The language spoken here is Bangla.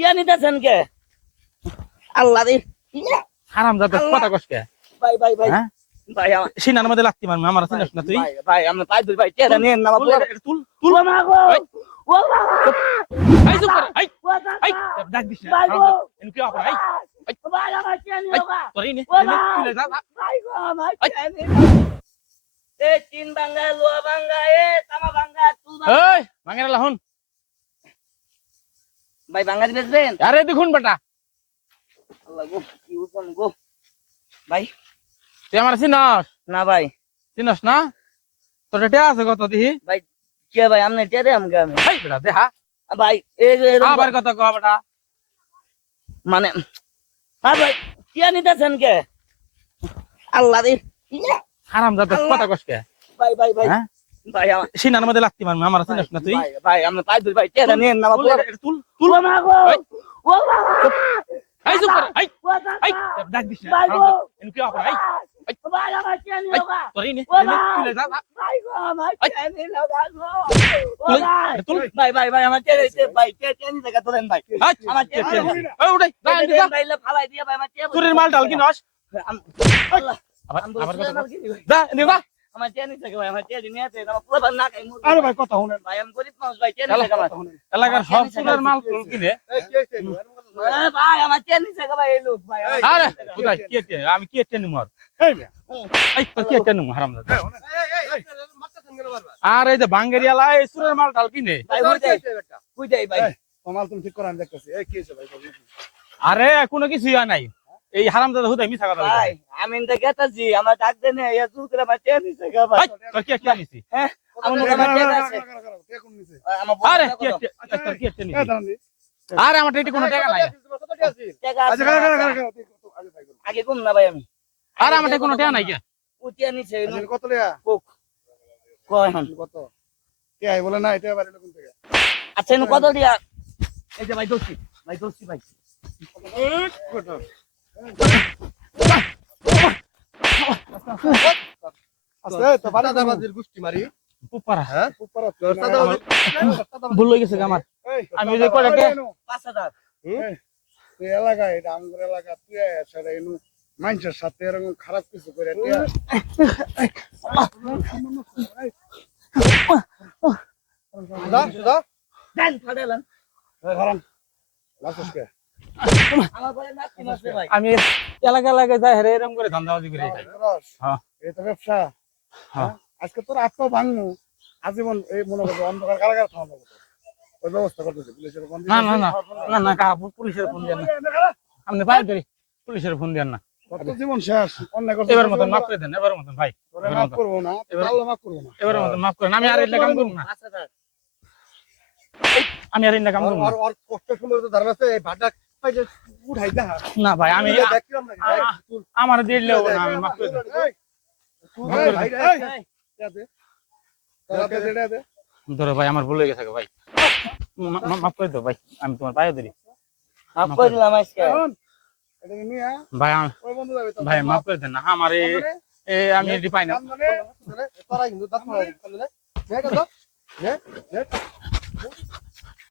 কিয়া নিতেছেন কে? আল্লাহ রে হারামজাদা কথা কস কে? ভাই ভাই ভাই হ্যাঁ ভাই আমার সিনার মধ্যে লাগতি মারমু আমার চিনিস না তুই? ভাই ভাই আমরা পাই দুই ভাই টেরা নিয়েন না তুল বাবা। তুল তুল ও মা গো এই, ও মা এই চুপ কর এই ও দাদা এই ডাক দিস না ভাই গো হারামজাদা এনু কি আপা এই ভাই আমার কে এই নিও গা তোর এই নে ও নে ভাই তুলে যা যা। ভাই গো আমার এই। কে নিও এ চিন ভাঙ্গা লোয়া ভাঙ্গা এ তামা ভাঙ্গা তুল ভাঙ্গা এই ভাঙেরা লাহুন ভাই ভাঙ্গা দিবেন আরে দেখুন বেটা আল্লাহ গো কি উঠন গো ভাই তুই আমার চিনস না ভাই চিনস না তোর এটা আছে কত দিহি ভাই কে ভাই আমনে টেরে আমগে আমি এই বেটা দেখা ভাই এই যে এরকম আবার কত কহ বেটা মানে হ্যাঁ ভাই কিয়া নিতেছেন কে? আল্লাহ রে হারামজাদা কথা কস কে? ভাই ভাই ভাই হ্যাঁ ভাই আমার সিনার মধ্যে লাগতি মারমু আমার চিনস না তুই? ভাই ভাই আমরা পাই দুই ভাই টেরা নিয়েন না তুল বাবা। তুল ও মা গো এই। ও মা এই চুপ কর এই ও দাদা এই ডাক দিস না ভাই গো হারামজাদা এনু কি আপা এই ভাই আমার কে এই নিও গা তোর এই নে ও নে ভাই তুলে যা যা। ভাই গো আমার এই। কে নিও গা গো ও তুল ভাই তুল ভাই ভাই ভাই আমার টেরে ভাই কে নিতে গা তোলেন ভাই এই আমার কে এই উঠাই যা এনু যা ভাই ফালাই দিয়া ভাই আমার কে চুরির মাল ডাল কি নস আল্লাহ আবার আমি আবার বলছি কত না কি ভাই যা এনু যা আমার কে নিতে গা ভাই আমার কে নিয়ে আছে আমার পুরো না খাই মুরগি আরে ভাই কথা শুনেন ভাই আমি গরিব মানুষ ভাই কে নিতে গা আমার এলাকার সব চুরের মাল তুল কিনে ভাই আমার কে নিতে গা ভাই এই লোক ভাই আমার আরে কে নিছে গা। কোথায় কি কে আমি কি টেনে মার এই মিয়া এই তোর কি টেনে মার হারামজাদা এই মারতেছেন কেন বারবার আর এই যে বাঙ্গেরিয়ালা এই চুরের মাল ডাল কিনে ভাই বুঝাই বুঝাই ভাই এই, কমাল তুমি ঠিক করে আমি দেখতেছি এই কি হয়েছে ভাই আরে কোনো কিছু ইয়া নাই এই হারামজাদা হুদাই মিছা কথা বলে ভাই আমি তো গেতাছি আমার ডাক দেন ইয়া জুতরা আমার কে নিছে গা ভাই এই তোর কি নিছি হ্যাঁ আমার লোক আমার কে আছে এখন নিছে আমার আরে বড় কি তোর কি টেনে এই দাঁড়ান দি আরে আমার টেটি কোনো টাকা নাই টাকা আচ্ছা আছে কারা না? কারা কারা আগে ভাই আগে কম না ভাই আমি আরে আমার টেটি কোনো টাকা নাই কি উঠিয়া নিছে আচ্ছা কত লিয়া কোক কয় এখন কত কে আই বলে না এটা বাড়ি কোন থেকে আচ্ছা এনে কত দিয়া এই যে ভাই দোস্তি ভাই কত আচ্ছা তো বাড়ি দাবাজির গুষ্টি মারি উপরা হ্যাঁ উপর তোর ভুল হয়ে গেছে আমার আমি ওই যে কয়টা কে 5000 তুই এলাকায় এটা আমগর এলাকা তুই সেটা এনু মানুষের সাথে এরকম খারাপ কিছু করে দেন ফাড়ালেন আমার বলে নাতি মাসে ভাই আমি এলাকা যাই হেরে এরকম করে ধান্দাবাজি করে খাই হ্যাঁ। এটা ব্যবসা হ্যাঁ। আজকে তোর আত্মা ভাঙবো আজীবন এই মনে করবো অন্ধকার কারাগার থামবো ওই ব্যবস্থা করতেছে পুলিশের ফোন না না না না না কা পুলিশের ফোন দেন না আপনি বাইরে করি পুলিশের ফোন দেন না কত জীবন শেষ অন্যায় করতে এবার মতন মাফ করে দেন এবার মতন ভাই তোরে মাফ করবো না আল্লাহ মাফ করবো না এবার মতন মাফ করেন আমি আর এর কাম করব না 5000 আমি আর এর কাম করব না আর কষ্টের সময় তো ধারণা আছে এই ভাড়া পাইলে উঠাই দেখা না ভাই আমি দেখলাম না আমার দিলেও না আমি মাফ করে দেন ধরো ভাই আমার ভুল হয়ে গেছে ভাই মাফ করে দাও ভাই আমি তোমার পায়ে ধরি মাফ করে দিলাম আজকে ভাই ভাই মাফ করে দেন না আমার আমি এটি পাই না